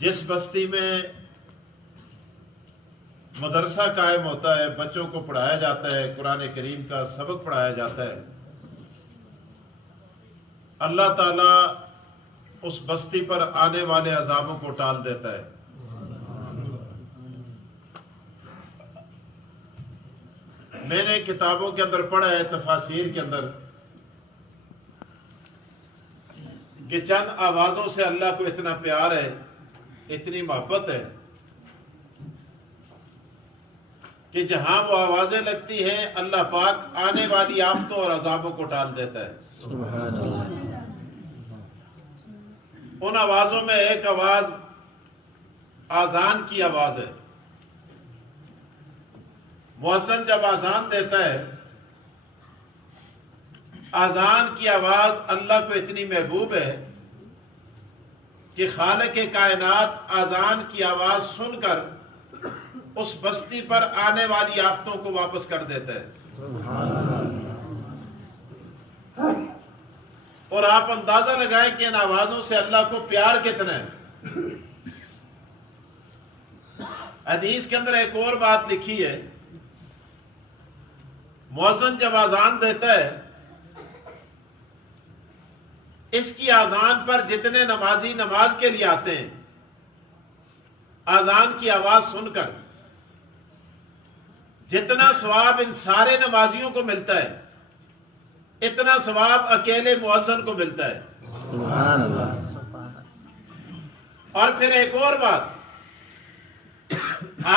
جس بستی میں مدرسہ قائم ہوتا ہے، بچوں کو پڑھایا جاتا ہے، قرآن کریم کا سبق پڑھایا جاتا ہے، اللہ تعالیٰ اس بستی پر آنے والے عذابوں کو ٹال دیتا ہے۔ میں نے کتابوں کے اندر پڑھا ہے، تفاسیر کے اندر، کہ چند آوازوں سے اللہ کو اتنا پیار ہے، اتنی محبت ہے کہ جہاں وہ آوازیں لگتی ہیں اللہ پاک آنے والی آفتوں اور عذابوں کو ٹال دیتا ہے۔ سبحان اللہ۔ ان آوازوں میں ایک آواز آذان کی آواز ہے۔ مؤذن جب آذان دیتا ہے، آذان کی آواز اللہ کو اتنی محبوب ہے کہ خالق کائنات آذان کی آواز سن کر اس بستی پر آنے والی آفتوں کو واپس کر دیتا ہے۔ سبحان اللہ۔ اور آپ اندازہ لگائیں کہ ان آوازوں سے اللہ کو پیار کتنا ہے۔ حدیث کے اندر ایک اور بات لکھی ہے، مؤذن جب آذان دیتا ہے، اس کی آذان پر جتنے نمازی نماز کے لیے آتے ہیں، آذان کی آواز سن کر جتنا ثواب ان سارے نمازیوں کو ملتا ہے، اتنا ثواب اکیلے مؤذن کو ملتا ہے۔ سبحان اللہ۔ اور پھر ایک اور بات،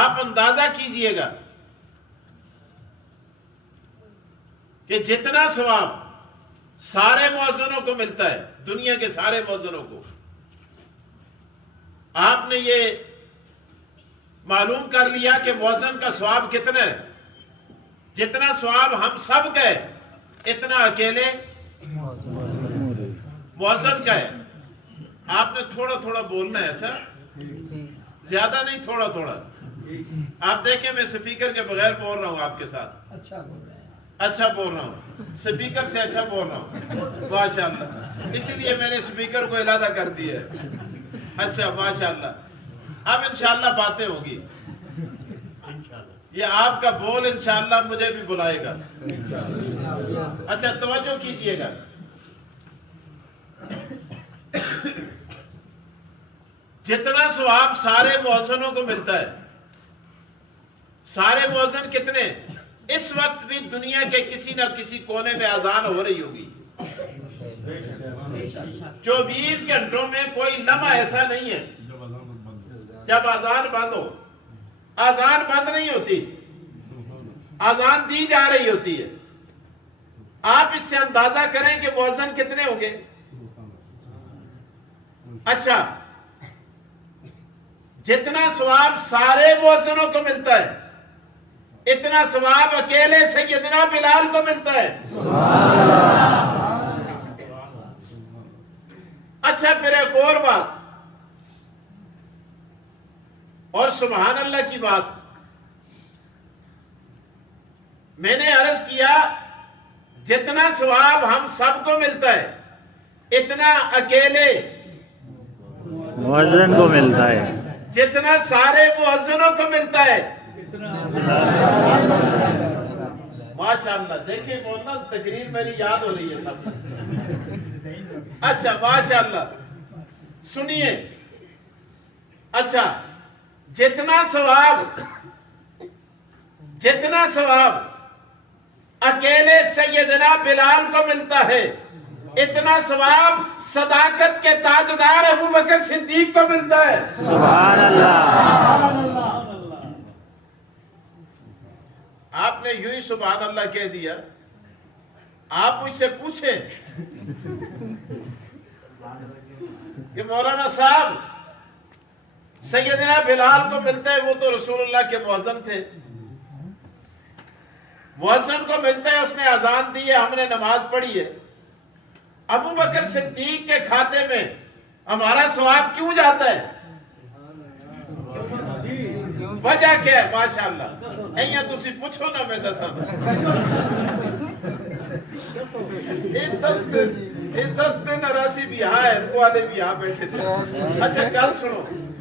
آپ اندازہ کیجئے گا کہ جتنا ثواب سارے مؤذنوں کو ملتا ہے، دنیا کے سارے مؤذنوں کو، آپ نے یہ معلوم کر لیا کہ مؤذن کا ثواب کتنا ہے۔ جتنا ثواب ہم سب کا ہے، اتنا اکیلے مؤذن کا ہے۔ آپ نے تھوڑا تھوڑا بولنا ہے، اچھا زیادہ نہیں، تھوڑا تھوڑا۔ آپ دیکھیں میں سپیکر کے بغیر بول رہا ہوں آپ کے ساتھ، اچھا بول رہا ہوں، سپیکر سے اچھا بول رہا ہوں، ماشاءاللہ۔ اسی لیے میں نے سپیکر کو علیحدہ کر دیا ہے۔ اچھا ماشاءاللہ، اب انشاءاللہ باتیں ہوگی۔ یہ آپ کا بول انشاءاللہ مجھے بھی بلائے گا۔ اچھا توجہ کیجئے گا، جتنا ثواب سارے مؤذنوں کو ملتا ہے، سارے مؤذن کتنے؟ اس وقت بھی دنیا کے کسی نہ کسی کونے میں اذان ہو رہی ہوگی۔ 24 گھنٹوں میں کوئی لمحہ ایسا نہیں ہے جب اذان بند ہو۔ اذان بند نہیں ہوتی، اذان دی جا رہی ہوتی ہے۔ آپ اس سے اندازہ کریں کہ مؤذن کتنے ہوں گے۔ اچھا، جتنا ثواب سارے مؤذنوں کو ملتا ہے، اتنا ثواب اکیلے سیدنا بلال کو ملتا ہے۔ اچھا پھر ایک اور بات، اور سبحان اللہ کی بات، میں نے عرض کیا جتنا ثواب ہم سب کو ملتا ہے، اتنا اکیلے مؤذن کو ملتا ہے۔ جتنا سارے مؤذنوں کو ملتا ہے۔ ماشاءاللہ، دیکھیں بولنا، تقریر میری یاد ہو رہی ہے سب۔ اچھا ماشاءاللہ، سنیے، اچھا جتنا ثواب اکیلے سیدنا بلال کو ملتا ہے، اتنا ثواب صداقت کے تاجدار ابو بکر صدیق کو ملتا ہے۔ سبحان اللہ۔ آپ نے یوں ہی سبحان اللہ کہہ دیا۔ آپ مجھ سے پوچھیں کہ مولانا صاحب سیدنا بلال کو ملتا ہے، وہ تو رسول اللہ کے مؤذن تھے، مؤذن کو ملتا ہے، اس نے اذان دی ہے، ہم نے نماز پڑھی ہے، ابو بکر صدیق کے کھاتے میں ہمارا ثواب کیوں جاتا ہے؟ وجہ کیا ہے؟ ماشاءاللہ ایاں تسی پوچھو نا، میں دساں یہ دس دن اراسی بھی یہاں ہے، ان کو والے بھی یہاں بیٹھے تھے۔ اچھا گل سنو،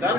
10